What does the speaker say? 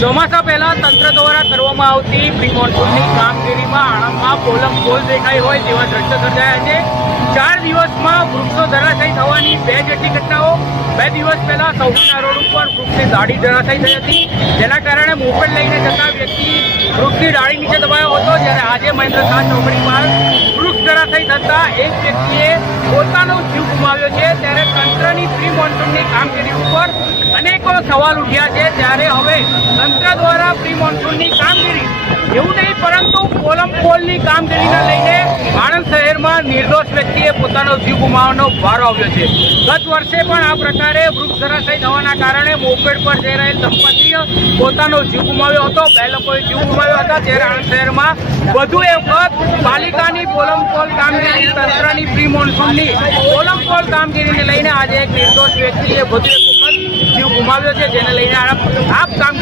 ચોમાસા પહેલા તંત્ર દ્વારા કરવામાં આવતી પ્રી મોન્સૂનની કામગીરીમાં આણંદમાં પોલમપોલ દેખાઈ હોય તેવા દ્રશ્યો સર્જાયા છે। 4 દિવસમાં વૃક્ષો ધરાશાયી થવાની 2 જેટલી ઘટનાઓ। 2 દિવસ પહેલા સૌના રોડ ઉપર વૃક્ષની ડાળી ધરાશાયી થઈ હતી, જેના કારણે મોપેડ લઈને જતા વ્યક્તિ વૃક્ષની ડાળી નીચે દબાયો હતો। જ્યારે આજે મહેન્દ્ર શાહ ચોકડી પર વૃક્ષ ધરાશાયી થતા એક વ્યક્તિએ પોતાનો જીવ ગુમાવ્યો છે। ત્યારે તંત્રની પ્રી મોન્સૂનની કામગીરી ઉપર અનેકો સવાલ ઉઠ્યા છે। ત્યારે હવે તંત્ર દ્વારા પ્રી મોન્સૂનની કામગીરી એવું નહીં પરંતુ પોલમપોલની કામગીરીને લઈને આણંદ શહેરમાં નિર્દોષ વ્યક્તિએ પોતાનો જીવ ગુમાવવાનો વારો આવ્યો છે। ગત વર્ષે પણ આ પ્રકારે વૃક્ષ ધરાશાયી થવાના કારણે મોપેડ પર જઈ રહેલ દંપતીએ પોતાનો જીવ ગુમાવ્યો હતો। 2 લોકોએ જીવ ગુમાવ્યા હતા। જ્યારે આણંદ શહેરમાં વધુ એક વખત પાલિકાની પોલમપોલ કામગીરી, તંત્રની પ્રી મોન્સૂનની પોલમપોલ કામગીરીને લઈને આજે એક નિર્દોષ વ્યક્તિએ વધુ એક વખત જીવ ગુમાવ્યો છે, જેને લઈને આપ કામગીરી